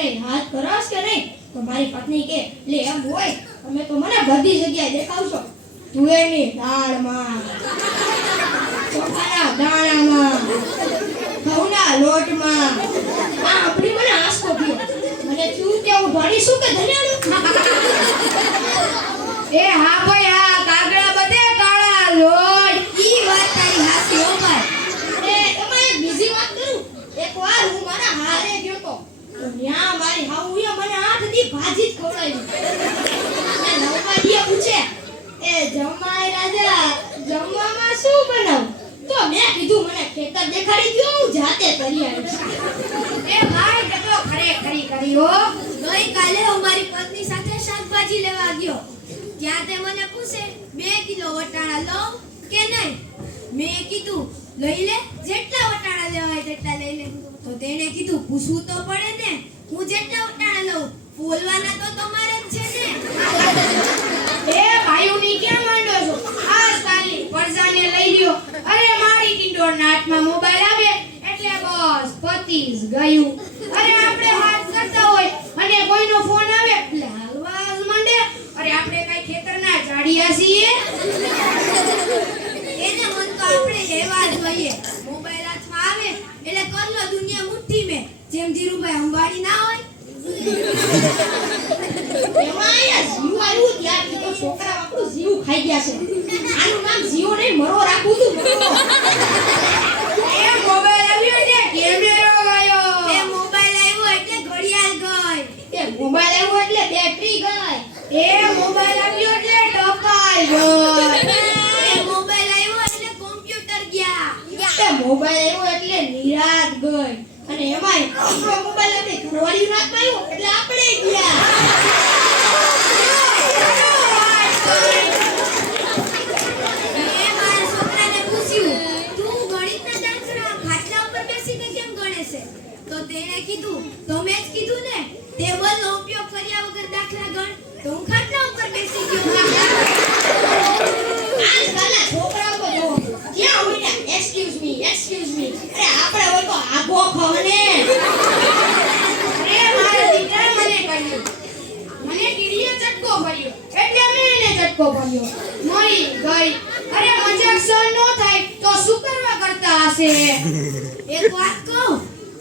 મને યાદ કરસ કે નહીં? તો મારી પત્ની કે લે એમ હોય તમે તો મને બધી જગ્યાએ દેખાવશો. તુવેરની દાળમાં, ચોખાના દાણામાં, ઘઉંના લોટમાં. આ આપણી મને આંસકો થયો. મને થયું કે હું ભણી શું કે ધન્યાનું. એ હા ભાઈ હા, કાગડા બધે કાળા લોટ. ઈ વાત તારી હાસી હો ભાઈ. એ તમે એક બીજી વાત કરું. એકવાર હું મારા હારે ગયો તો ન્યા મારી હાઉએ મને 8 દી ભાજી જ ખવડાવી. અને નવમાડીએ પૂછે એ જમાઈ રાજા જમવામાં શું બનાવ? તો મેં કીધું મને ખેતર દેખાડી દ્યો, હું જાતે કરી આવીશ. એ ભાઈ તે તો ખરેખરી કરી હો. ગઈકાલે હું મારી પત્ની સાથે શાકભાજી લેવા ગયો. ત્યાં તે મને પૂછે 2 કિલો વટાણા લઉં કે નહીં? મેં કીધું લઈ લે, જેટલા વટાણા લેવાય તેટલા લઈ લે. તો તેણે કીધું પૂછવું તો પડે ને, હું જેટલા વટાણા લઉં બોલવાના તો તમારે જ છે ને. એ ભાઈઓની કેમ માંડો છો? આજકાલની પરજાને લઈ લ્યો. અરે મારી ટિંડોરના હાથમાં મોબાઈલ આવે એટલે બસ પતી જ ગયું. અરે આપણે વાત કરતા હોય અને કોઈનો ફોન આવે એટલે હાલવા જ માંડે. અરે આપણે કઈ ખેતરના ઝાડિયા છીએ? એને મન તો આપણે એવા જ હોઈએ. મોબાઈલ હાથમાં આવે એટલે કરલો દુનિયા મુઠ્ઠી મેં, જેમ ધીરુભાઈ અંબાણી ના હોય. એમાં આયા જીવ આવ્યું ત્યારથી તો છોકરા આપણું જીવ ખાઈ ગયા છે. આનું નામ જીવો નહીં મરો રાખું તું. એ મોબાઈલ આવ્યો ને કેમેરો ગયો. એ મોબાઈલ આવ્યો એટલે ઘડિયાળ ગઈ. એ મોબાઈલ આવ્યો એટલે બેટરી ગઈ. એ મોબાઈલ આવ્યો એટલે ટપાઈ ગયો. એ મોબાઈલ આવ્યો એટલે કોમ્પ્યુટર ગયા. એ મોબાઈલ આવ્યો એટલે નિરાત ગઈ. અને એમાંય આપણો મોબાઈલ આપણે ઘરવાળીનું હાથમાં આવ્યો એટલે આપણે ગયા. મેં મારા છોકરાને પૂછ્યું, તું ગણિતના દાખલા ખાટલા ઉપર બેસીને કેમ ગણે છે? તો તેણે કીધું, તો મેં જ કીધું ને, ટેબલનો ઉપયોગ કર્યા વગર દાખલા ગણ. તો હું ખાટલા ઉપર બેસી ગયો. આજકાલના છોકરાઓ તો જો જ્યાં હોય ને એક્સક્યુઝ મી. અરે આપણે હોય તો આગો ખવને. અરે મારા દીકરા મને કહ્યું, મને કીડીએ ચટકો ભર્યો એટલે મેં એને ચટકો ભર્યો. મરી ગઈ. અરે મજાક સહન ન થાય તો શું કરવા કરતા હશે? એક વાત કહું,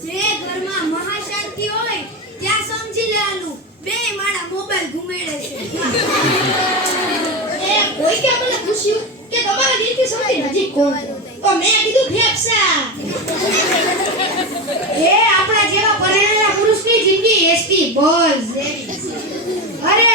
જે ઘરમાં મહાશાંતિ હોય ત્યાં સમજી લેવાનું બે માળા મોબાઈલ ઘુમેડે છે. એ કોઈ કે મને પૂછ્યું કે તમારા દિલથી સૌથી નજીક કોણ છે? તો મેં કીધું ફેફસા. એ આપણા જેવા પરણેલા પુરુષની જિંદગી એસટી બસ જેવી. અરે